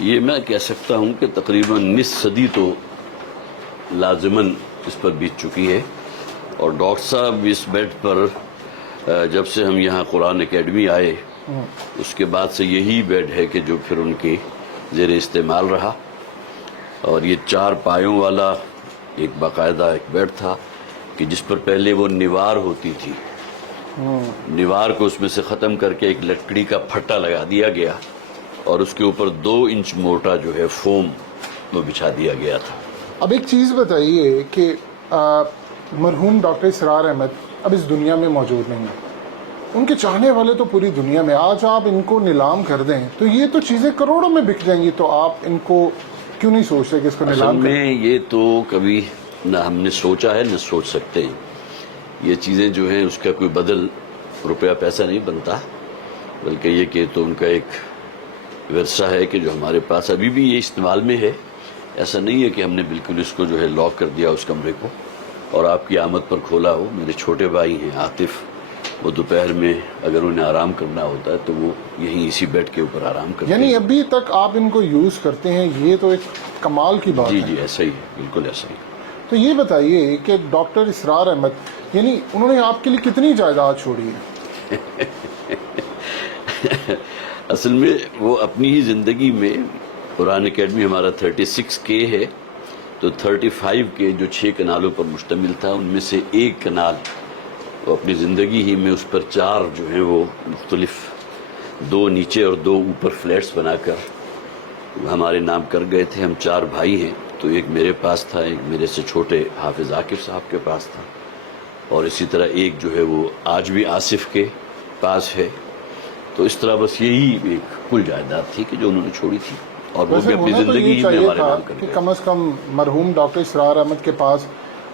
یہ میں کہہ سکتا ہوں کہ تقریباً نصف صدی تو لازماً اس پر بیت چکی ہے، اور ڈاکٹر صاحب اس بیڈ پر جب سے ہم یہاں قرآن اکیڈمی آئے اس کے بعد سے یہی بیڈ ہے کہ جو پھر ان کے زیر استعمال رہا، اور یہ 4 پایوں والا ایک باقاعدہ ایک بیڈ تھا کہ جس پر پہلے وہ نیوار ہوتی تھی، نیوار کو اس میں سے ختم کر کے ایک لکڑی کا پھٹا لگا دیا گیا اور اس کے اوپر 2 انچ موٹا جو ہے فوم وہ بچھا دیا گیا تھا۔ اب ایک چیز بتائیے کہ مرحوم ڈاکٹر اسرار احمد اب اس دنیا میں موجود نہیں ہیں، ان کے چاہنے والے تو پوری دنیا میں، آج آپ ان کو نیلام کر دیں تو یہ تو چیزیں کروڑوں میں بک جائیں گی، تو آپ ان کو کیوں نہیں سوچتے کہ اس کو اصل نیلام کریں؟ میں یہ تو کبھی نہ ہم نے سوچا ہے نہ سوچ سکتے ہیں، یہ چیزیں جو ہیں اس کا کوئی بدل روپیہ پیسہ نہیں بنتا، بلکہ یہ کہ تو ان کا ایک ورثہ ہے کہ جو ہمارے پاس ابھی بھی یہ استعمال میں ہے۔ ایسا نہیں ہے کہ ہم نے بالکل اس کو جو ہے لاک کر دیا اس کمرے کو اور آپ کی آمد پر کھولا ہو۔ میرے چھوٹے بھائی ہیں عاطف، وہ دوپہر میں اگر انہیں آرام کرنا ہوتا ہے تو وہ یہیں اسی بیڈ کے اوپر آرام کرتے ہیں۔ یعنی ابھی تک آپ ان کو یوز کرتے ہیں، یہ تو ایک کمال کی بات جی ہے۔ جی ایسا ہی ہے، بالکل ایسا ہی۔ تو یہ بتائیے کہ ڈاکٹر اسرار احمد یعنی انہوں نے آپ کے لیے کتنی جائیداد چھوڑی ہے؟ اصل میں وہ اپنی ہی زندگی میں، قرآن اکیڈمی ہمارا 36K ہے، تو 35 کے جو 6 کنالوں پر مشتمل تھا ان میں سے ایک کنال وہ اپنی زندگی ہی میں اس پر 4 جو ہیں وہ مختلف 2 نیچے اور 2 اوپر فلیٹس بنا کر ہمارے نام کر گئے تھے۔ ہم 4 بھائی ہیں، تو ایک میرے پاس تھا، ایک میرے سے چھوٹے حافظ عاقب صاحب کے پاس تھا، اور اسی طرح ایک جو ہے وہ آج بھی آصف کے پاس ہے۔ تو اس طرح بس یہی ایک کل جائیداد تھی کہ جو انہوں نے چھوڑی تھی، اور وہ بھی اپنی ہونا تو زندگی یہ ہی میں چاہیے ہمارے تھا نام کر کہ گئے۔ کم از کم مرحوم ڈاکٹر اسرار احمد کے پاس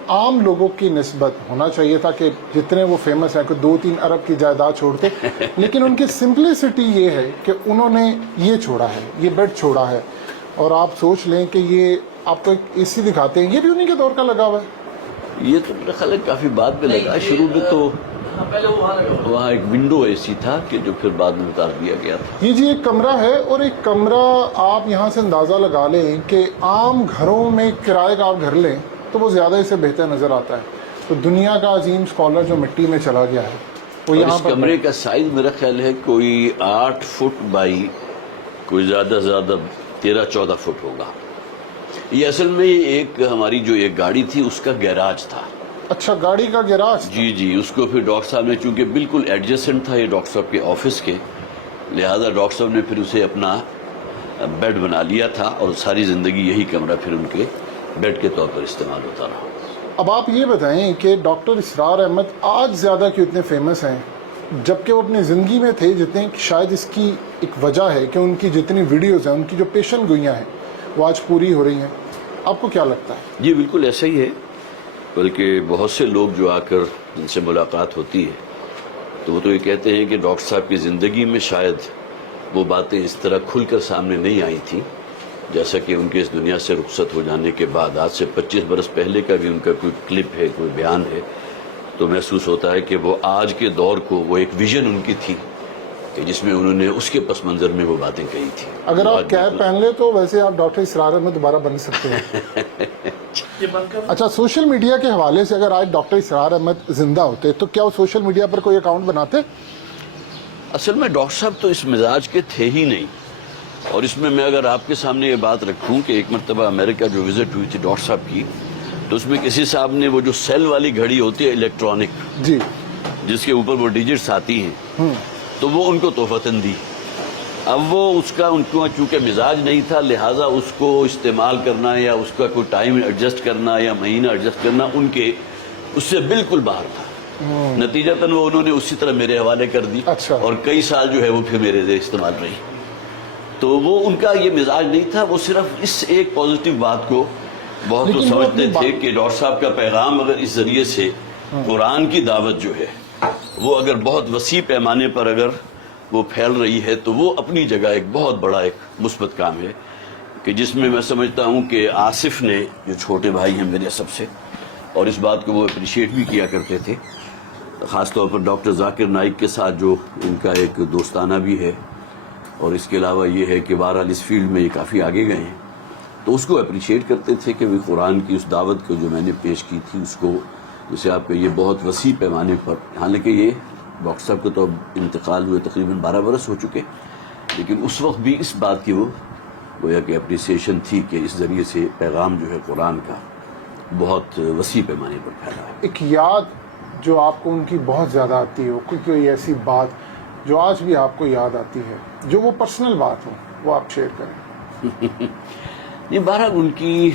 عام لوگوں کی نسبت ہونا چاہیے تھا کہ جتنے وہ فیمس ہیں، کوئی 2-3 ارب کی جائیداد چھوڑتے، لیکن ان کی سمپلسٹی یہ ہے کہ انہوں نے یہ چھوڑا ہے، یہ بیڈ چھوڑا ہے، اور آپ سوچ لیں کہ یہ آپ کو ایک AC دکھاتے ہیں، یہ بھی انہی کے دور کا لگا ہوا ہے۔ یہ تو میرا خیال ہے کافی بعد میں لگا، شروع میں تو وہاں ایک ونڈو ایسی تھا کہ جو پھر بعد میں اتار دیا گیا تھا۔ یہ جی ایک کمرہ ہے، اور ایک کمرہ آپ یہاں سے اندازہ لگا لیں کہ عام گھروں میں کرائے کا آپ گھر لیں تو وہ زیادہ اسے بہتر نظر آتا ہے۔ تو دنیا کا عظیم اسکالر جو مٹی میں چلا گیا ہے وہ اور یہاں اس پر کمرے کا سائز میرا خیال ہے کوئی 8 فٹ بائی کوئی زیادہ سے زیادہ 13-14 فٹ ہوگا۔ یہ اصل میں ایک ہماری جو ایک گاڑی تھی اس کا گیراج تھا۔ اچھا، گاڑی کا گیراج؟ جی جی، اس کو پھر ڈاکٹر صاحب نے، چونکہ بالکل ایڈجسٹنٹ تھا یہ ڈاکٹر صاحب کے آفس کے، لہذا ڈاکٹر صاحب نے پھر اسے اپنا بیڈ بنا لیا تھا، اور ساری زندگی یہی کمرہ پھر ان کے بیڈ کے طور پر استعمال ہوتا رہا۔ اب آپ یہ بتائیں کہ ڈاکٹر اسرار احمد آج زیادہ کیوں اتنے فیمس ہیں جبکہ وہ اپنی زندگی میں تھے جتنے؟ شاید اس کی ایک وجہ ہے کہ ان کی جتنی ویڈیوز ہیں، ان کی جو پیشن گوئیاں ہیں وہ آج پوری ہو رہی ہیں۔ آپ کو کیا لگتا ہے؟ جی بالکل ایسا ہی ہے، بلکہ بہت سے لوگ جو آ کر جن سے ملاقات ہوتی ہے تو وہ تو یہ کہتے ہیں کہ ڈاکٹر صاحب کی زندگی میں شاید وہ باتیں اس طرح کھل کر سامنے نہیں آئی تھیں جیسا کہ ان کے اس دنیا سے رخصت ہو جانے کے بعد۔ آج سے 25 برس پہلے کا بھی ان کا کوئی کلپ ہے، کوئی بیان ہے، تو محسوس ہوتا ہے کہ وہ آج کے دور کو، وہ ایک ویژن ان کی تھی کہ جس میں انہوں نے اس کے پس منظر میں وہ باتیں کہی تھیں۔ اگر آپ کیپ پہن لیں تو ویسے آپ ڈاکٹر اسرار احمد دوبارہ بن سکتے ہیں۔ اچھا، سوشل میڈیا کے حوالے سے اگر آج ڈاکٹر اسرار احمد زندہ ہوتے تو کیا وہ سوشل میڈیا پر کوئی اکاؤنٹ بناتے؟ اصل میں ڈاکٹر صاحب تو اس مزاج کے تھے ہی نہیں، اور اس میں اگر آپ کے سامنے یہ بات رکھوں کہ ایک مرتبہ امریکہ جو وزٹ ہوئی تھی ڈاکٹر صاحب کی، تو اس میں کسی صاحب نے وہ جو سیل والی گھڑی ہوتی ہے الیکٹرانک، جی، جس کے اوپر وہ ڈیجٹس آتی ہیں، تو وہ ان کو تحفتاً دی۔ اب وہ اس کا ان کو چونکہ مزاج نہیں تھا، لہٰذا اس کو استعمال کرنا یا اس کا کوئی ٹائم ایڈجسٹ کرنا یا مہینہ ایڈجسٹ کرنا ان کے اس سے بالکل باہر تھا۔ نتیجتاً وہ انہوں نے اسی طرح میرے حوالے کر دی، اچھا، اور کئی سال جو ہے وہ پھر میرے سے استعمال رہی۔ تو وہ ان کا یہ مزاج نہیں تھا، وہ صرف اس ایک پازیٹیو بات کو بہت تو لیکن وہ سمجھتے اپنی تھے کہ ڈاکٹر صاحب کا پیغام اگر اس ذریعے سے قرآن کی دعوت جو ہے وہ اگر بہت وسیع پیمانے پر اگر وہ پھیل رہی ہے تو وہ اپنی جگہ ایک بہت بڑا ایک مثبت کام ہے، کہ جس میں میں سمجھتا ہوں کہ آصف نے، جو چھوٹے بھائی ہیں میرے سب سے، اور اس بات کو وہ اپریشیٹ بھی کیا کرتے تھے، خاص طور پر ڈاکٹر ذاکر نائک کے ساتھ جو ان کا ایک دوستانہ بھی ہے، اور اس کے علاوہ یہ ہے کہ بہرحال اس فیلڈ میں یہ کافی آگے گئے ہیں، تو اس کو اپریشیٹ کرتے تھے کہ وہ قرآن کی اس دعوت کو جو میں نے پیش کی تھی اس کو، جسے آپ کہیے بہت وسیع پیمانے پر، حالانکہ یہ ڈاکٹر صاحب کو تو اب انتقال ہوئے تقریباً 12 برس ہو چکے، لیکن اس وقت بھی اس بات کی وہ گویا کہ اپریسیشن تھی کہ اس ذریعے سے پیغام جو ہے قرآن کا بہت وسیع پیمانے پر پھیلا ہے۔ ایک یاد جو آپ کو ان کی بہت زیادہ آتی ہو، کوئی ایسی بات جو آج بھی آپ کو یاد آتی ہے، جو وہ پرسنل بات ہو، وہ آپ شیئر کریں۔ یہ بہرحال ان کی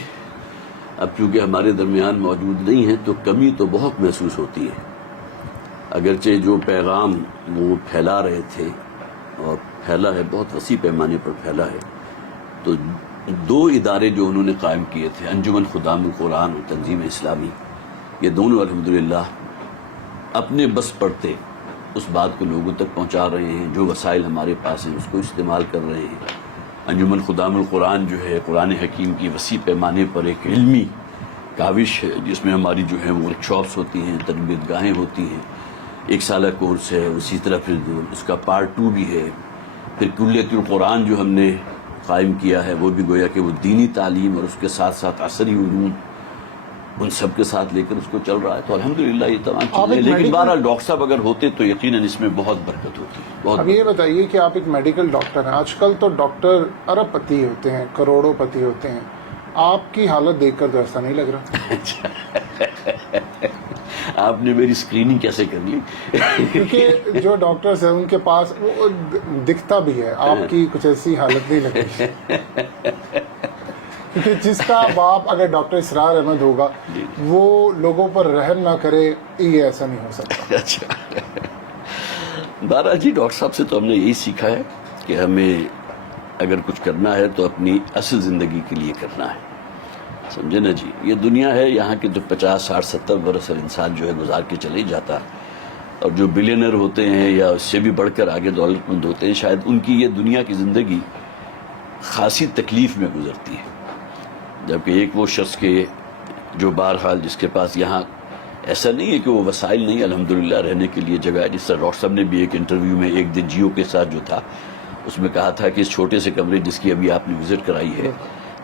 اب چونکہ ہمارے درمیان موجود نہیں ہے تو کمی تو بہت محسوس ہوتی ہے، اگرچہ جو پیغام وہ پھیلا رہے تھے اور پھیلا ہے بہت وسیع پیمانے پر پھیلا ہے، تو 2 ادارے جو انہوں نے قائم کیے تھے، انجمن خدام القرآن اور تنظیم اسلامی، یہ دونوں الحمدللہ اپنے بس پڑتے اس بات کو لوگوں تک پہنچا رہے ہیں، جو وسائل ہمارے پاس ہیں اس کو استعمال کر رہے ہیں۔ انجمن خدام القرآن جو ہے قرآن حکیم کی وسیع پیمانے پر ایک علمی کاوش ہے، جس میں ہماری جو ہے ورک شاپس ہوتی ہیں، تربیت گاہیں ہوتی ہیں، 1 سالہ کورس ہے، اسی طرح پھر اس کا پارٹ 2 بھی ہے، پھر کلیت القرآن جو ہم نے قائم کیا ہے وہ بھی گویا کہ وہ دینی تعلیم اور اس کے ساتھ ساتھ عصری علوم ان سب کے ساتھ لے کر اس کو چل رہا ہے، تو الحمدللہ یہ تمام چیزیں، لیکن بہرحال ڈاکٹر صاحب اگر ہوتے تو یقیناً اس میں بہت برکت ہوتی ہے، بہت اب یہ بتائیے کہ آپ ایک میڈیکل ڈاکٹر ہیں، آج کل تو ڈاکٹر ارب پتی ہوتے ہیں، کروڑوں پتی ہوتے ہیں، آپ کی حالت دیکھ کر تو ایسا نہیں لگ رہا۔ آپ نے میری اسکریننگ کیسے کر لی؟ کیونکہ جو ڈاکٹرز ہیں ان کے پاس وہ دکھتا بھی ہے، آپ کی کچھ ایسی حالت نہیں لگ رہی، کیونکہ جس کا باپ اگر ڈاکٹر اسرار احمد ہوگا وہ لوگوں پر رحم نہ کرے، یہ ایسا نہیں ہو سکتا۔ اچھا، بہرحال جی ڈاکٹر صاحب سے تو ہم نے یہی سیکھا ہے کہ ہمیں اگر کچھ کرنا ہے تو اپنی اصل زندگی کے لیے کرنا ہے، سمجھے نا جی۔ یہ دنیا ہے، یہاں کے جو 50 60 70 برس انسان جو ہے گزار کے چلے جاتا، اور جو بلینر ہوتے ہیں یا اس سے بھی بڑھ کر آگے دولت مند ہوتے ہیں، شاید ان کی یہ دنیا کی زندگی خاصی تکلیف میں گزرتی ہے، جبکہ ایک وہ شخص کے جو بہرحال جس کے پاس یہاں ایسا نہیں ہے کہ وہ وسائل نہیں، الحمدللہ رہنے کے لیے جگہ ہے، جس طرح ڈاکٹر صاحب نے بھی ایک انٹرویو میں ایک دن جیو کے ساتھ جو تھا اس میں کہا تھا کہ اس چھوٹے سے کمرے جس کی ابھی آپ نے وزٹ کرائی ہے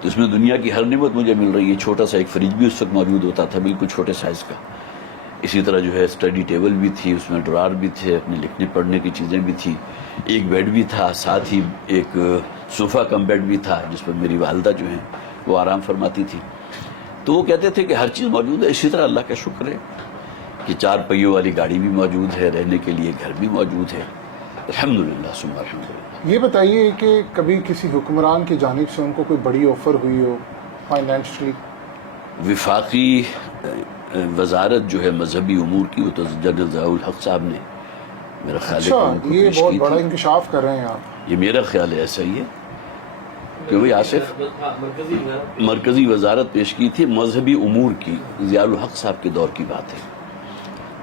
تو اس میں دنیا کی ہر نعمت مجھے مل رہی ہے، چھوٹا سا ایک فریج بھی اس وقت موجود ہوتا تھا بالکل چھوٹے سائز کا، اسی طرح جو ہے اسٹڈی ٹیبل بھی تھی، اس میں ڈرار بھی تھے، اپنے لکھنے پڑھنے کی چیزیں بھی تھی، ایک بیڈ بھی تھا، ساتھ ہی ایک صوفہ کم بیڈ بھی تھا جس پر میری والدہ جو ہیں وہ آرام فرماتی تھی، تو وہ کہتے تھے کہ ہر چیز موجود ہے۔ اسی طرح اللہ کا شکر ہے کہ 4 پہیوں والی گاڑی بھی موجود ہے، رہنے کے لیے گھر بھی موجود ہے، الحمدللہ ثم الحمدللہ۔ یہ بتائیے کہ کبھی کسی حکمران کی جانب سے ان کو کوئی بڑی آفر ہوئی ہو فائنینشلی؟ وفاقی وزارت جو ہے مذہبی امور کی، وہ تو جنرل ضیاء الحق صاحب نے میرا خیال ہے کہ ان کو یہ پیش بہت کی بڑا تھی، انکشاف کر رہے ہیں آپ۔ یہ میرا خیال ہے ایسا ہی ہے کہ وہی آصف مرکزی وزارت پیش کی تھی مذہبی امور کی، ضیاء الحق صاحب کے دور کی بات ہے،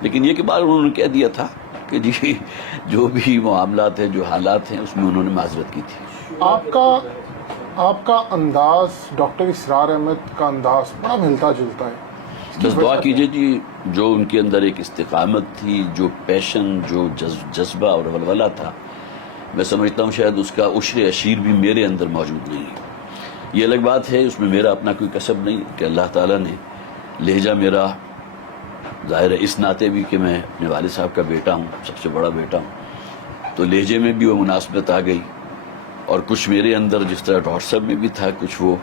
لیکن یہ کہ بار انہوں نے کہہ دیا تھا کہ جی جو بھی معاملات ہیں، جو حالات ہیں، اس میں انہوں نے معذرت کی تھی۔ آپ کا انداز ڈاکٹر اسرار احمد کا انداز بڑا ملتا جلتا ہے، بس دعا کیجئے جی، جو ان کے اندر ایک استقامت تھی، جو پیشن، جو جذبہ اور ولولہ تھا، میں سمجھتا ہوں شاید اس کا عشر عشیر بھی میرے اندر موجود نہیں ہے۔ یہ الگ بات ہے، اس میں میرا اپنا کوئی کسب نہیں کہ اللہ تعالیٰ نے لہجہ میرا ظاہر ہے اس ناطے بھی کہ میں اپنے والد صاحب کا بیٹا ہوں، سب سے بڑا بیٹا ہوں، تو لہجے میں بھی وہ مناسبت آ گئی، اور کچھ میرے اندر جس طرح ڈاکٹر صاحب میں بھی تھا، کچھ وہ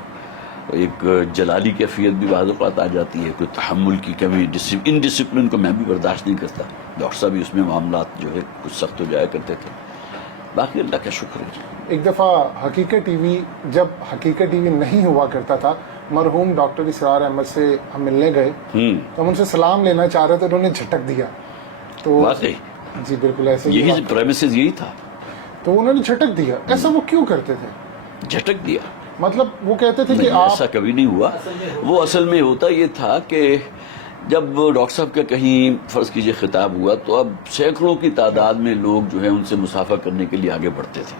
ایک جلالی کیفیت بھی بعض اوقات آ جاتی ہے، کوئی تحمل کی کمی، ان ڈسپلن کو میں بھی برداشت نہیں کرتا، ڈاکٹر صاحب بھی اس میں معاملات جو ہے کچھ سخت ہو جایا کرتے تھے، باقی اللہ کا شکر ہے۔ ایک دفعہ حقیقت ٹی وی، جب حقیقت ٹی وی نہیں ہوا کرتا تھا، مرحوم ڈاکٹر اسرار احمد سے ہم ملنے گئے تو ہم ان سے سلام لینا چاہ رہے تھے، انہوں نے جھٹک دیا، تو واقعی جی بالکل ایسے ہی یہی پریمیسز یہی تھا، تو انہوں نے جھٹک دیا۔ ایسا وہ کیوں کرتے تھے؟ جھٹک دیا، مطلب وہ کہتے تھے کہ نہیں آپ، ایسا کبھی نہیں ہوا، وہ اصل میں ہوتا یہ تھا کہ جب ڈاکٹر صاحب کا کہیں فرض کیجئے خطاب ہوا تو اب سینکڑوں کی تعداد میں لوگ جو ہے ان سے مصافحہ کرنے کے لیے آگے بڑھتے تھے،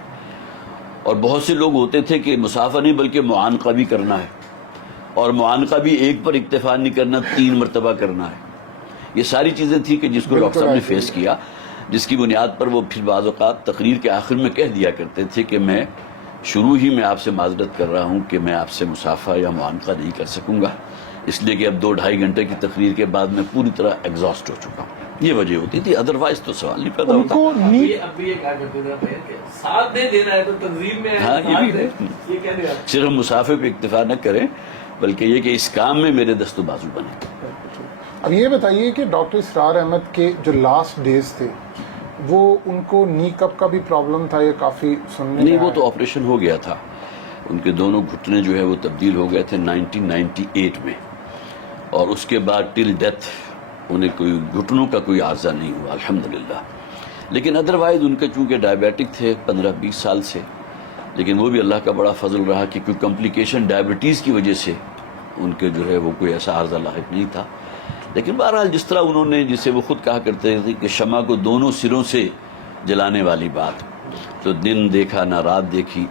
اور بہت سے لوگ ہوتے تھے کہ مصافحہ نہیں بلکہ معانقہ بھی کرنا ہے، اور معانقہ بھی ایک پر اکتفا نہیں کرنا، 3 مرتبہ کرنا ہے۔ یہ ساری چیزیں تھی کہ جس کو ڈاکٹر صاحب نے فیس کیا، جس کی بنیاد پر وہ پھر بعض اوقات تقریر کے آخر میں کہہ دیا کرتے تھے کہ میں شروع ہی میں آپ سے معذرت کر رہا ہوں کہ میں آپ سے مصافحہ یا معانقہ نہیں کر سکوں گا، اس لیے کہ اب 2-2.5 گھنٹے کی تقریر کے بعد میں پوری طرح ایگزاسٹ ہو چکا ہوں. یہ وجہ ہوتی تھی، ادروائز تو سوال نہیں پیدا ان ہوتا. کو نیند اب بھی یہ کہا کرتے تھے کہ ساتھ نہیں دینا ہے تو تنظیم میں ہاں یہ بھی ہے، یہ کہہ رہے آپ. صرف مسافر پہ اکتفا نہ کریں بلکہ یہ کہ اس کام میں میرے دست و بازو بنے. اب یہ بتائیے کہ ڈاکٹر اسرار احمد کے جو لاسٹ ڈیز تھے وہ ان کو نی کپ کا بھی پرابلم تھا، یہ کافی سننے نہیں، میں وہ آیا. تو آپریشن ہو گیا تھا، ان کے دونوں گھٹنے جو ہے وہ تبدیل ہو گئے تھے 1998 میں، اور اس کے بعد ٹل ڈیتھ انہیں کوئی گھٹنوں کا کوئی عارضہ نہیں ہوا الحمدللہ. لیکن ادروائز ان کے چونکہ ڈائبیٹک تھے 15-20 سال سے، لیکن وہ بھی اللہ کا بڑا فضل رہا کہ کوئی کمپلیکیشن ڈائبٹیز کی وجہ سے ان کے جو ہے وہ کوئی ایسا عارضہ لاحق نہیں تھا. لیکن بہرحال جس طرح انہوں نے، جسے وہ خود کہا کرتے تھے کہ شمع کو دونوں سروں سے جلانے والی بات، تو دن دیکھا نہ رات دیکھی.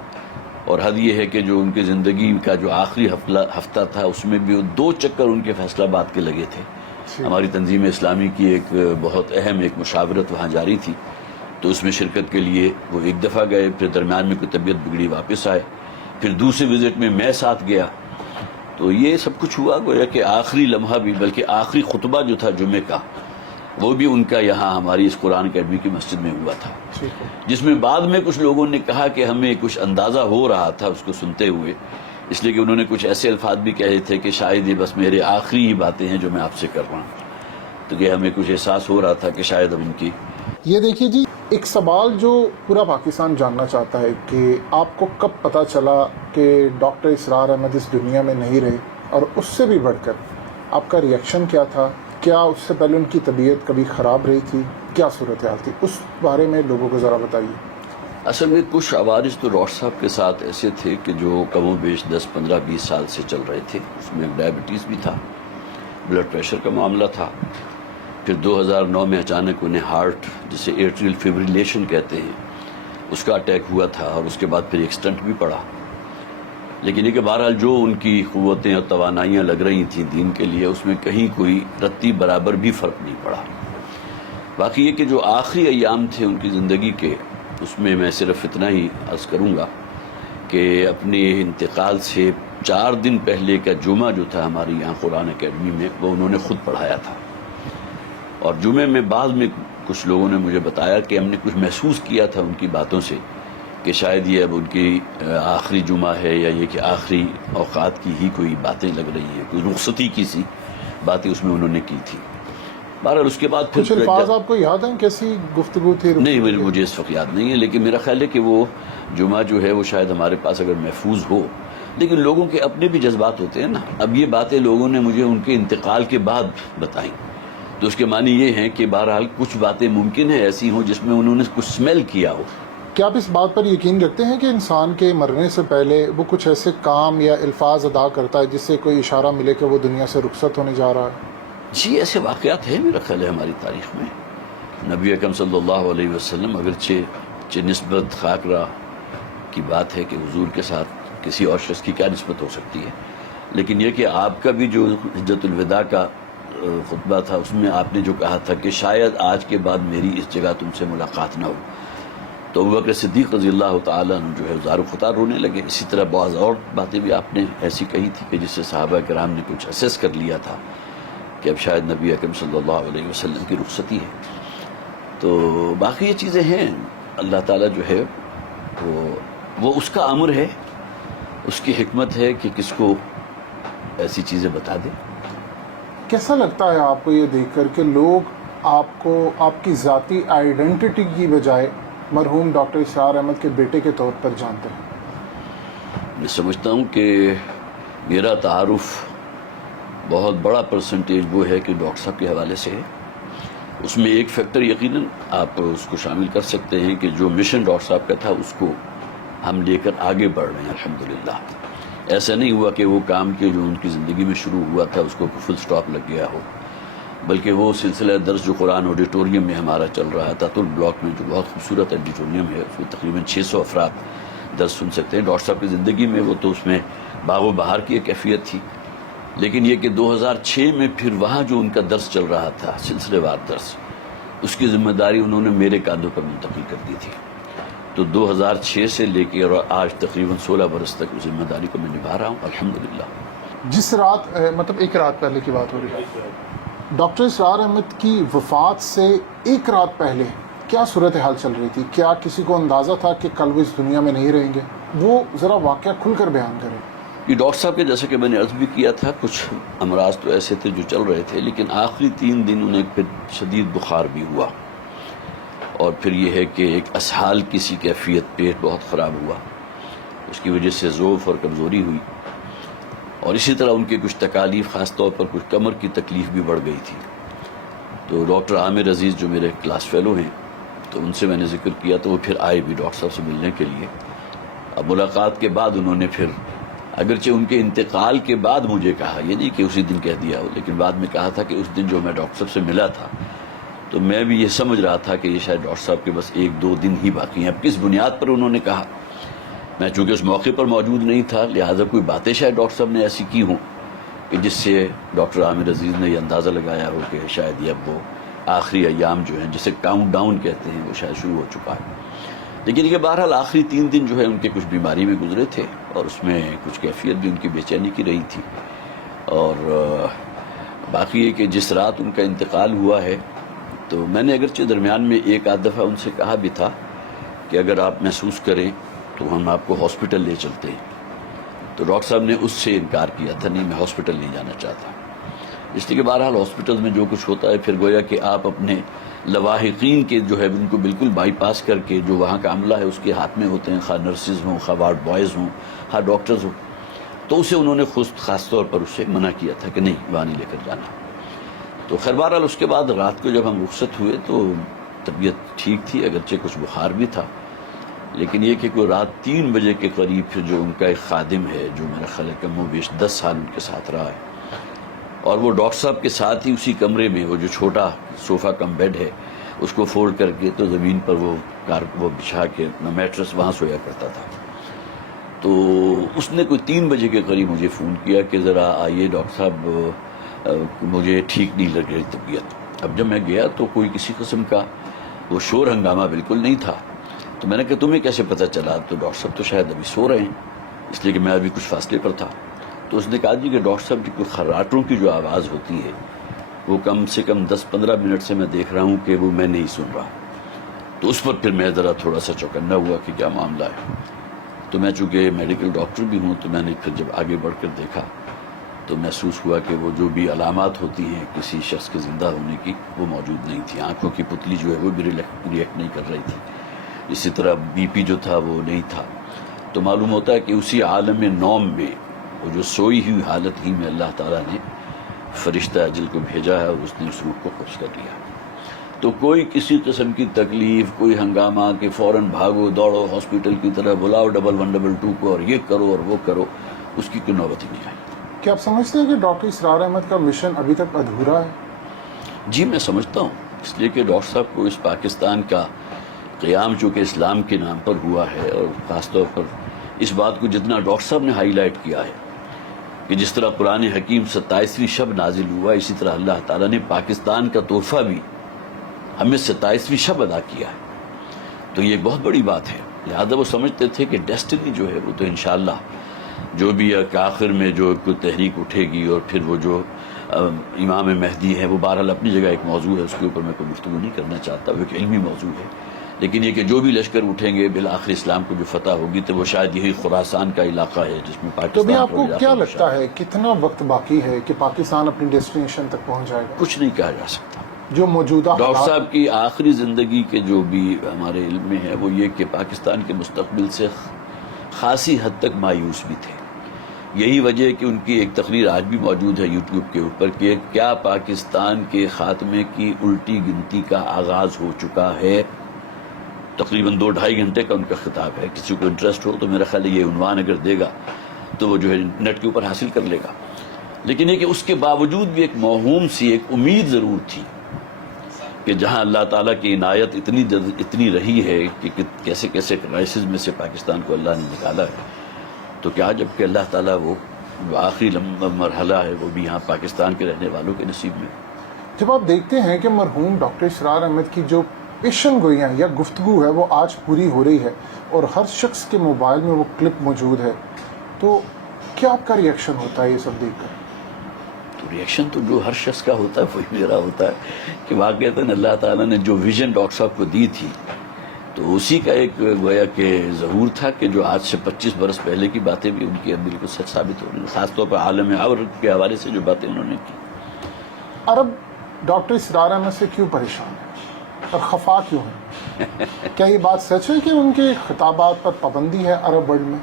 اور حد یہ ہے کہ جو ان کی زندگی کا جو آخری ہفتہ تھا اس میں بھی وہ 2 چکر ان کے فیصل آباد کے لگے تھے. ہماری تنظیم اسلامی کی ایک بہت اہم ایک مشاورت وہاں جاری تھی، تو اس میں شرکت کے لیے وہ 1 دفعہ گئے، پھر درمیان میں کوئی طبیعت بگڑی واپس آئے، پھر دوسرے وزٹ میں میں ساتھ گیا. تو یہ سب کچھ ہوا، گویا کہ آخری لمحہ بھی، بلکہ آخری خطبہ جو تھا جمعے کا وہ بھی ان کا یہاں ہماری اس قرآن اکیڈمی کی مسجد میں ہوا تھا، جس میں بعد میں کچھ لوگوں نے کہا کہ ہمیں کچھ اندازہ ہو رہا تھا اس کو سنتے ہوئے، اس لیے کہ انہوں نے کچھ ایسے الفاظ بھی کہے تھے کہ شاید یہ بس میرے آخری ہی باتیں ہیں جو میں آپ سے کر رہا ہوں. تو کہ ہمیں کچھ احساس ہو رہا تھا کہ شاید اب ان کی. یہ دیکھیے جی، ایک سوال جو پورا پاکستان جاننا چاہتا ہے کہ آپ کو کب پتہ چلا کہ ڈاکٹر اسرار احمد اس دنیا میں نہیں رہے، اور اس سے بھی بڑھ کر آپ کا ریئیکشن کیا تھا؟ کیا اس سے پہلے ان کی طبیعت کبھی خراب رہی تھی؟ کیا صورتحال تھی؟ اس بارے میں لوگوں کو ذرا بتائیے. اصل میں کچھ عوارض تو ڈاکٹر صاحب کے ساتھ ایسے تھے کہ جو کم و بیش 10-15-20 سال سے چل رہے تھے. اس میں ڈائبٹیز بھی تھا، بلڈ پریشر کا معاملہ تھا. پھر 2009 میں اچانک انہیں ہارٹ، جسے ایٹریل فیبریلیشن کہتے ہیں، اس کا اٹیک ہوا تھا، اور اس کے بعد پھر ایک سٹنٹ بھی پڑا. لیکن یہ کہ بہرحال جو ان کی قوتیں اور توانائیاں لگ رہی تھیں دین کے لیے، اس میں کہیں کوئی رتی برابر بھی فرق نہیں پڑا. باقی یہ کہ جو آخری ایام تھے ان کی زندگی کے، اس میں میں صرف اتنا ہی عرض کروں گا کہ اپنے انتقال سے 4 دن پہلے کا جمعہ جو تھا ہماری یہاں قرآن اکیڈمی میں، وہ انہوں نے خود پڑھایا تھا. اور جمعے میں بعد میں کچھ لوگوں نے مجھے بتایا کہ ہم نے کچھ محسوس کیا تھا ان کی باتوں سے کہ شاید یہ اب ان کی آخری جمعہ ہے، یا یہ کہ آخری اوقات کی ہی کوئی باتیں لگ رہی ہیں، کوئی رخصتی کی سی باتیں اس میں انہوں نے کی تھی. بہرحال اس کے بعد کچھ الفاظ آپ کو یاد ہیں کیسی گفتگو تھی؟ نہیں، مجھے اس وقت یاد نہیں ہے، لیکن میرا خیال ہے کہ وہ جمعہ جو ہے وہ شاید ہمارے پاس اگر محفوظ ہو. لیکن لوگوں کے اپنے بھی جذبات ہوتے ہیں نا. اب یہ باتیں لوگوں نے مجھے ان کے انتقال کے بعد بتائیں، تو اس کے معنی یہ ہیں کہ بہرحال کچھ باتیں ممکن ہے ایسی ہوں جس میں انہوں نے کچھ سمیل کیا ہو. کیا آپ اس بات پر یقین رکھتے ہیں کہ انسان کے مرنے سے پہلے وہ کچھ ایسے کام یا الفاظ ادا کرتا ہے جس سے کوئی اشارہ ملے کہ وہ دنیا سے رخصت ہونے جا رہا ہے؟ جی، ایسے واقعات ہیں میرا خیال ہے ہماری تاریخ میں. نبی اکرم صلی اللہ علیہ وسلم، اگرچہ نسبت خاکرہ کی بات ہے کہ حضور کے ساتھ کسی اور شخص کی کیا نسبت ہو سکتی ہے، لیکن یہ کہ آپ کا بھی جو حجت الوداع کا خطبہ تھا اس میں آپ نے جو کہا تھا کہ شاید آج کے بعد میری اس جگہ تم سے ملاقات نہ ہو، تو ابوبکر صدیق رضی اللہ تعالیٰ عنہ جو ہے زار و خطار رونے لگے. اسی طرح بعض اور باتیں بھی آپ نے ایسی کہی تھی کہ جس سے صحابہ کرام نے کچھ اسیس کر لیا تھا کہ اب شاید نبی اکرم صلی اللہ علیہ وسلم کی رخصتی ہے. تو باقی یہ چیزیں ہیں، اللہ تعالیٰ جو ہے وہ اس کا امر ہے، اس کی حکمت ہے کہ کس کو ایسی چیزیں بتا دے. کیسا لگتا ہے آپ کو یہ دیکھ کر کہ لوگ آپ کو آپ کی ذاتی آئیڈینٹی کی بجائے مرحوم ڈاکٹر اسرار احمد کے بیٹے کے طور پر جانتے ہیں؟ میں سمجھتا ہوں کہ میرا تعارف بہت بڑا پرسنٹیج وہ ہے کہ ڈاکٹر صاحب کے حوالے سے ہے. اس میں ایک فیکٹر یقیناً آپ اس کو شامل کر سکتے ہیں کہ جو مشن ڈاکٹر صاحب کا تھا اس کو ہم لے کر آگے بڑھ رہے ہیں الحمدللہ. ایسا نہیں ہوا کہ وہ کام کے جو ان کی زندگی میں شروع ہوا تھا اس کو فل سٹاپ لگ گیا ہو، بلکہ وہ سلسلہ درس جو قرآن آڈیٹوریم میں ہمارا چل رہا تھا تل بلاک میں، جو بہت خوبصورت آڈیٹوریم ہے، اس میں تقریباً 600 افراد درس سن سکتے ہیں. ڈاکٹر صاحب کی زندگی میں وہ تو اس میں باغ و بہار کی ایک کیفیت تھی، لیکن یہ کہ 2006 میں پھر وہاں جو ان کا درس چل رہا تھا سلسلے وار درس، اس کی ذمہ داری انہوں نے میرے کاندھوں پر منتقل کر دی تھی. تو 2006 سے لے کے اور آج تقریباً 16 برس تک اس ذمہ داری کو میں نبھا رہا ہوں الحمدللہ. جس رات مطلب ایک رات پہلے کی بات ہو رہی ہے، ڈاکٹر اسرار احمد کی وفات سے ایک رات پہلے کیا صورتحال چل رہی تھی؟ کیا کسی کو اندازہ تھا کہ کل وہ اس دنیا میں نہیں رہیں گے؟ وہ ذرا واقعہ کھل کر بیان کریں. یہ ڈاکٹر صاحب کے جیسے کہ میں نے عرض بھی کیا تھا، کچھ امراض تو ایسے تھے جو چل رہے تھے، لیکن آخری 3 دن انہیں پھر شدید بخار بھی ہوا، اور پھر یہ ہے کہ ایک اسہال کسی کیفیت، پیٹ بہت خراب ہوا، اس کی وجہ سے ضعف اور کمزوری ہوئی، اور اسی طرح ان کے کچھ تکالیف، خاص طور پر کچھ کمر کی تکلیف بھی بڑھ گئی تھی. تو ڈاکٹر عامر عزیز جو میرے کلاس فیلو ہیں، تو ان سے میں نے ذکر کیا تو وہ پھر آئے بھی ڈاکٹر صاحب سے ملنے کے لیے. اب ملاقات کے بعد انہوں نے پھر اگرچہ ان کے انتقال کے بعد مجھے کہا، یہ نہیں کہ اسی دن کہہ دیا ہو، لیکن بعد میں کہا تھا کہ اس دن جو میں ڈاکٹر صاحب سے ملا تھا تو میں بھی یہ سمجھ رہا تھا کہ یہ شاید ڈاکٹر صاحب کے بس 1-2 دن ہی باقی ہیں. اب کس بنیاد پر انہوں نے کہا، میں چونکہ اس موقع پر موجود نہیں تھا، لہٰذا کوئی باتیں شاید ڈاکٹر صاحب نے ایسی کی ہوں کہ جس سے ڈاکٹر عامر عزیز نے یہ اندازہ لگایا ہو کہ شاید یہ اب وہ آخری ایام جو ہیں، جسے کاؤنٹ ڈاؤن کہتے ہیں، وہ شاید شروع ہو چکا ہے. لیکن یہ بہرحال آخری 3 دن جو ہے ان کے کچھ بیماری میں گزرے تھے، اور اس میں کچھ کیفیت بھی ان کی بے چینی کی رہی تھی. اور باقی یہ کہ جس رات ان کا انتقال ہوا ہے، تو میں نے اگرچہ درمیان میں ایک آدھ دفعہ ان سے کہا بھی تھا کہ اگر آپ محسوس کریں تو ہم آپ کو ہاسپٹل لے چلتے ہیں. تو ڈاکٹر صاحب نے اس سے انکار کیا تھا، نہیں میں ہاسپٹل نہیں جانا چاہتا، اس لیے کہ بہرحال ہاسپٹل میں جو کچھ ہوتا ہے پھر گویا کہ آپ اپنے لواحقین کے جو ہے ان کو بالکل بائی پاس کر کے جو وہاں کا عملہ ہے اس کے ہاتھ میں ہوتے ہیں، خواہ نرسز ہوں، خواہ وارڈ بوائز ہوں، خواہ ڈاکٹرز ہوں. تو اسے انہوں نے خاص طور پر اسے منع کیا تھا کہ نہیں وہاں نہیں لے کر جانا. تو خیر بہرحال اس کے بعد رات کو جب ہم رخصت ہوئے تو طبیعت ٹھیک تھی، اگرچہ کچھ بخار بھی تھا، لیکن یہ کہ کوئی رات 3 بجے کے قریب پھر جو ان کا ایک خادم ہے جو میرا خیال ہے کم و بیش 10 سال ان کے ساتھ رہا ہے، اور وہ ڈاکٹر صاحب کے ساتھ ہی اسی کمرے میں وہ جو چھوٹا صوفہ کم بیڈ ہے اس کو فولڈ کر کے تو زمین پر وہ بچھا کے میٹرس وہاں سویا کرتا تھا. تو اس نے کوئی 3 بجے کے قریب مجھے فون کیا کہ ذرا آئیے ڈاکٹر صاحب، مجھے ٹھیک نہیں لگ رہی طبیعت. اب جب میں گیا تو کوئی کسی قسم کا وہ شور ہنگامہ بالکل نہیں تھا. تو میں نے کہا تمہیں کیسے پتہ چلا؟ تو ڈاکٹر صاحب تو شاید ابھی سو رہے ہیں، اس لیے کہ میں ابھی کچھ فاصلے پر تھا. تو اس نے کہا جی کہ ڈاکٹر صاحب کی کوئی خراٹوں کی جو آواز ہوتی ہے وہ کم سے کم 10-15 منٹ سے میں دیکھ رہا ہوں کہ وہ میں نہیں سن رہا. تو اس پر پھر میں ذرا تھوڑا سا چوکنا ہوا کہ کیا معاملہ ہے. تو میں چونکہ میڈیکل ڈاکٹر بھی ہوں تو میں نے پھر جب آگے بڑھ کر دیکھا تو محسوس ہوا کہ وہ جو بھی علامات ہوتی ہیں کسی شخص کے زندہ ہونے کی وہ موجود نہیں تھی. آنکھوں کی پتلی جو ہے وہ بھی ریئیکٹ نہیں کر رہی تھی، اسی طرح بی پی جو تھا وہ نہیں تھا. تو معلوم ہوتا ہے کہ اسی عالم نوم میں وہ جو سوئی ہوئی حالت ہی میں اللہ تعالیٰ نے فرشتہ اجل کو بھیجا ہے اور اس نے اس روح کو قبض کر لیا. تو کوئی کسی قسم کی تکلیف، کوئی ہنگامہ کہ فوراً بھاگو دوڑو ہاسپٹل کی طرح بلاؤ 112 کو اور یہ کرو اور وہ کرو، اس کی کوئی نوبت ہی نہیں آئی. کیا آپ سمجھتے ہیں کہ ڈاکٹر اسرار احمد کا مشن ابھی تک ادھورا ہے؟ جی میں سمجھتا ہوں، اس لیے کہ ڈاکٹر صاحب کو اس پاکستان کا قیام چونکہ اسلام کے نام پر ہوا ہے، اور خاص طور پر اس بات کو جتنا ڈاکٹر صاحب نے ہائی لائٹ کیا ہے کہ جس طرح قرآن حکیم 27ویں شب نازل ہوا، اسی طرح اللہ تعالیٰ نے پاکستان کا تحفہ بھی ہمیں 27ویں شب ادا کیا ہے. تو یہ ایک بہت بڑی بات ہے. لہذا وہ سمجھتے تھے کہ ڈیسٹنی جو ہے وہ تو انشاءاللہ جو بھی آخر میں جو کوئی تحریک اٹھے گی، اور پھر وہ جو امام مہدی ہے وہ بہرحال اپنی جگہ ایک موضوع ہے، اس کے اوپر میں کوئی گفتگو نہیں کرنا چاہتا، وہ ایک علمی موضوع ہے. لیکن یہ کہ جو بھی لشکر اٹھیں گے بالآخر اسلام کو جو فتح ہوگی تو وہ شاید یہی خراسان کا علاقہ ہے جس میں پاکستان. تو بھی آپ کو کیا لگتا ہے کتنا وقت باقی ہے کہ پاکستان اپنی ڈیسٹینیشن تک پہنچ جائے گا؟ کچھ نہیں کہا جا سکتا. جو موجودہ ڈاکٹر صاحب کی آخری زندگی کے جو بھی ہمارے علم میں ہے وہ یہ کہ پاکستان کے مستقبل سے خاصی حد تک مایوس بھی تھے. یہی وجہ ہے کہ ان کی ایک تقریر آج بھی موجود ہے یوٹیوب کے اوپر کہ کیا پاکستان کے خاتمے کی الٹی گنتی کا آغاز ہو چکا ہے. تقریباً 2-2.5 گھنٹے کا ان کا خطاب ہے. کسی کو انٹرسٹ ہو تو میرا خیال ہے یہ عنوان اگر دے گا تو وہ جو ہے نیٹ کے اوپر حاصل کر لے گا. لیکن یہ کہ اس کے باوجود بھی ایک موہوم سی ایک امید ضرور تھی کہ جہاں اللہ تعالیٰ کی عنایت اتنی رہی ہے کہ کیسے کیسے کرائسس میں سے پاکستان کو اللہ نے نکالا ہے، تو کیا جب کہ اللہ تعالیٰ وہ آخری مرحلہ ہے وہ بھی یہاں پاکستان کے رہنے والوں کے نصیب میں. جب آپ دیکھتے ہیں کہ مرحوم ڈاکٹر اسرار احمد کی جو پیشن گوئیاں یا گفتگو ہے وہ آج پوری ہو رہی ہے اور ہر شخص کے موبائل میں وہ کلپ موجود ہے، تو کیا آپ کا ریئیکشن ہوتا ہے یہ سب دیکھ کر؟ تو ریئیکشن تو جو ہر شخص کا ہوتا ہے وہی میرا ہوتا ہے کہ واقعتاً اللہ تعالیٰ نے جو ویژن ڈاکٹر صاحب کو دی تھی تو اسی کا ایک گویا کہ ظہور تھا کہ جو آج سے 25 برس پہلے کی باتیں بھی ان کی اب بالکل سچ ثابت ہو رہی ہیں، خاص طور پر عالم عور کے حوالے سے جو باتیں انہوں نے کی۔ عرب ڈاکٹر اسرار احمد سے کیوں پریشان ہے اور خفا کیوں ہے؟ کیا یہ بات سچ ہے کہ ان کے خطابات پر پابندی ہے عرب ورلڈ میں؟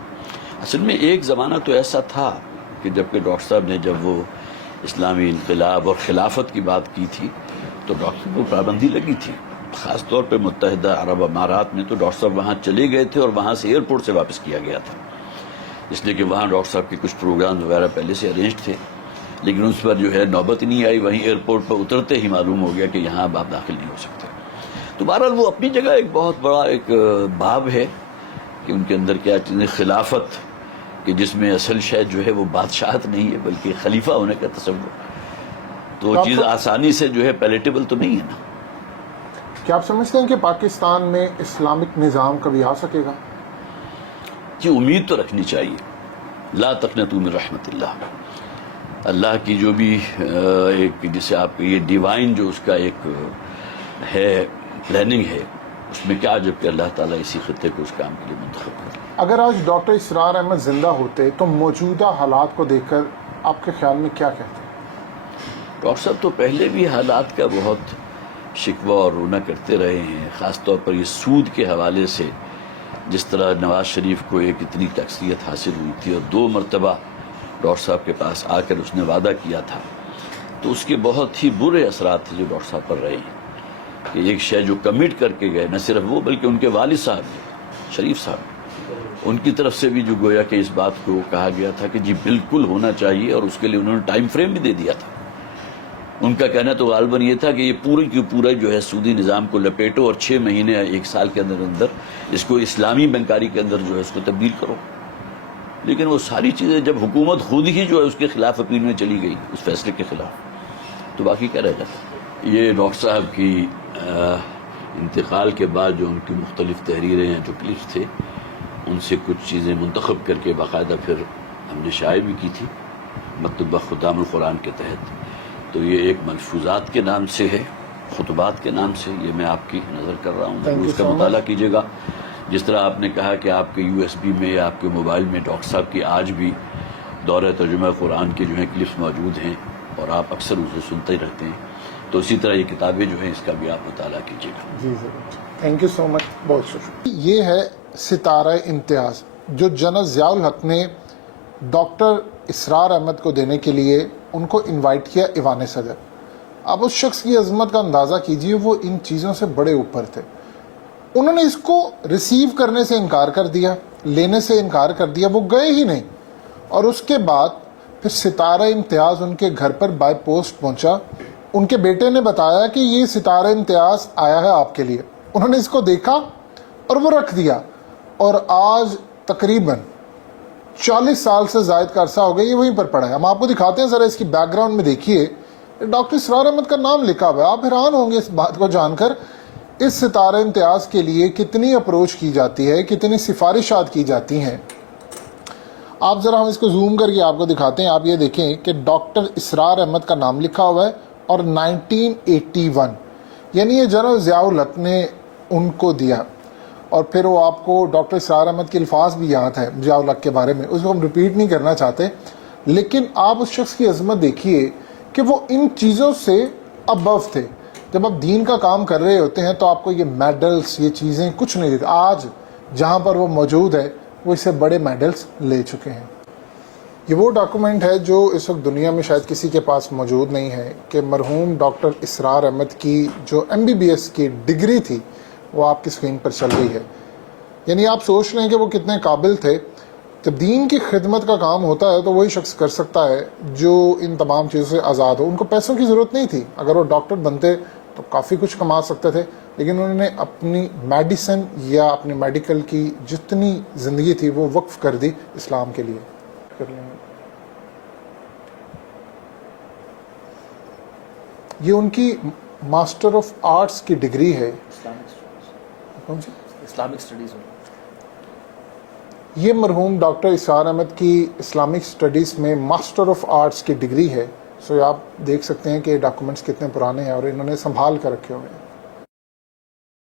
اصل میں ایک زمانہ تو ایسا تھا کہ جب کہ ڈاکٹر صاحب نے جب وہ اسلامی انقلاب اور خلافت کی بات کی تھی تو ڈاکٹر کو پابندی لگی تھی، خاص طور پہ متحدہ عرب امارات میں تو ڈاکٹر صاحب وہاں چلے گئے تھے اور وہاں سے ایئرپورٹ سے واپس کیا گیا تھا، اس لیے کہ وہاں ڈاکٹر صاحب کے کچھ پروگرام وغیرہ پہلے سے ارینجڈ تھے، لیکن اس پر جو ہے نوبت نہیں آئی، وہیں ایئرپورٹ پر اترتے ہی معلوم ہو گیا کہ یہاں اب آپ داخل نہیں ہو سکتے۔ تو بہرحال وہ اپنی جگہ ایک بہت بڑا ایک باب ہے کہ ان کے اندر کیا چیزیں خلافت کہ جس میں اصل شے جو ہے وہ بادشاہت نہیں ہے بلکہ خلیفہ ہونے کا تصور، تو وہ چیز آسانی سے جو ہے پیلیٹیبل تو نہیں ہے نا۔ کیا آپ سمجھتے ہیں کہ پاکستان میں اسلامک نظام کبھی آ سکے گا؟ جی امید تو رکھنی چاہیے، لا تقنطوا من رحمت اللہ، اللہ کی جو بھی ایک جسے آپ یہ ڈیوائن جو اس کا ایک ہے پلاننگ ہے، اس میں کیا جب کہ اللہ تعالیٰ اسی خطے کو اس کام کے لیے منتخب کرے۔ اگر آج ڈاکٹر اسرار احمد زندہ ہوتے تو موجودہ حالات کو دیکھ کر آپ کے خیال میں کیا کہتے ہیں؟ ڈاکٹر صاحب تو پہلے بھی حالات کا بہت شکوہ اور رونا کرتے رہے ہیں، خاص طور پر یہ سود کے حوالے سے جس طرح نواز شریف کو ایک اتنی تکثیت حاصل ہوئی تھی اور 2 مرتبہ ڈاکٹر صاحب کے پاس آ کر اس نے وعدہ کیا تھا، تو اس کے بہت ہی برے اثرات تھے جو ڈاکٹر صاحب پر رہے ہیں کہ ایک شے جو کمٹ کر کے گئے، نہ صرف وہ بلکہ ان کے والد صاحب شریف صاحب، ان کی طرف سے بھی جو گویا کہ اس بات کو کہا گیا تھا کہ جی بالکل ہونا چاہیے، اور اس کے لیے انہوں نے ٹائم فریم بھی دے دیا تھا۔ ان کا کہنا تو غالباً یہ تھا کہ یہ پورے کی پورا جو ہے سودی نظام کو لپیٹو اور 6 مہینے 1 سال کے اندر اندر اس کو اسلامی بینکاری کے اندر جو ہے اس کو تبدیل کرو، لیکن وہ ساری چیزیں جب حکومت خود ہی جو ہے اس کے خلاف اپیل میں چلی گئی، اس فیصلے کے خلاف، تو باقی کیا رہ جاتا۔ یہ ڈاکٹر صاحب کی انتقال کے بعد جو ان کی مختلف تحریریں ہیں، جو کلپس تھے، ان سے کچھ چیزیں منتخب کر کے باقاعدہ پھر ہم نے شائع بھی کی تھی مکتوبہ ختام القرآن کے تحت۔ تو یہ ایک ملفوظات کے نام سے ہے، خطبات کے نام سے، یہ میں آپ کی نظر کر رہا ہوں، اس کا مطالعہ کیجیے گا۔ جس طرح آپ نے کہا کہ آپ کے USB میں یا آپ کے موبائل میں ڈاکٹر صاحب کی آج بھی دورہ ترجمہ قرآن کے جو ہیں کلپس موجود ہیں اور آپ اکثر اسے سنتے رہتے ہیں، تو اسی طرح یہ کتابیں جو ہیں اس کا بھی آپ مطالعہ کیجیے گا۔ جی ضرور، تھینک یو سو مچ، بہت شکریہ۔ یہ ہے ستارہ امتیاز جو جنرل ضیاء الحق نے ڈاکٹر اسرار احمد کو دینے کے لیے ان کو انوائٹ کیا ایوان صدر۔ اب اس شخص کی عظمت کا اندازہ کیجئے، وہ ان چیزوں سے بڑے اوپر تھے۔ انہوں نے اس کو ریسیو کرنے سے انکار کر دیا، لینے سے انکار کر دیا، وہ گئے ہی نہیں، اور اس کے بعد پھر ستارہ امتیاز ان کے گھر پر بائی پوسٹ پہنچا۔ ان کے بیٹے نے بتایا کہ یہ ستارہ امتیاز آیا ہے آپ کے لیے، انہوں نے اس کو دیکھا اور وہ رکھ دیا، اور آج تقریباً 40 سال سے زائد کا عرصہ ہو گیا یہ وہیں پر پڑا ہے۔ ہم آپ کو دکھاتے ہیں، ذرا اس کی بیک گراؤنڈ میں دیکھیے، ڈاکٹر اسرار احمد کا نام لکھا ہوا ہے۔ آپ حیران ہوں گے اس بات کو جان کر، اس ستارہ امتیاز کے لیے کتنی اپروچ کی جاتی ہے، کتنی سفارشات کی جاتی ہیں۔ آپ ذرا ہم اس کو زوم کر کے آپ کو دکھاتے ہیں، آپ یہ دیکھیں کہ ڈاکٹر اسرار احمد کا نام لکھا ہوا ہے اور 1981، یعنی یہ جنرل ضیاء الحق نے ان کو دیا، اور پھر وہ آپ کو ڈاکٹر اسرار احمد کے الفاظ بھی یاد ہے ضیاء الحق کے بارے میں، اس کو ہم ریپیٹ نہیں کرنا چاہتے، لیکن آپ اس شخص کی عظمت دیکھیے کہ وہ ان چیزوں سے ابو تھے۔ جب آپ دین کا کام کر رہے ہوتے ہیں تو آپ کو یہ میڈلز، یہ چیزیں کچھ نہیں دیتے۔ آج جہاں پر وہ موجود ہے وہ اس سے بڑے میڈلز لے چکے ہیں۔ یہ وہ ڈاکومنٹ ہے جو اس وقت دنیا میں شاید کسی کے پاس موجود نہیں ہے کہ مرحوم ڈاکٹر اسرار احمد کی جو MBBS کی ڈگری تھی وہ آپ کی اسکرین پر چل رہی ہے۔ یعنی آپ سوچ لیں کہ وہ کتنے قابل تھے۔ جب دین کی خدمت کا کام ہوتا ہے تو وہی شخص کر سکتا ہے جو ان تمام چیزوں سے آزاد ہو۔ ان کو پیسوں کی ضرورت نہیں تھی، اگر وہ ڈاکٹر بنتے تو کافی کچھ کما سکتے تھے، لیکن انہوں نے اپنی میڈیسن یا اپنی میڈیکل کی جتنی زندگی تھی وہ وقف کر دی اسلام کے لیے۔ یہ ان کی ماسٹر آف آرٹس کی ڈگری ہے. کون سی؟ اسلامک اسٹڈیز میں. یہ مرحوم ڈاکٹر اسرار احمد کی اسلامک اسٹڈیز میں ماسٹر آف آرٹس کی ڈگری ہے. سو آپ دیکھ سکتے ہیں کہ ڈاکومنٹس کتنے پرانے ہیں اور انہوں نے سنبھال کر رکھے ہوئے ہیں.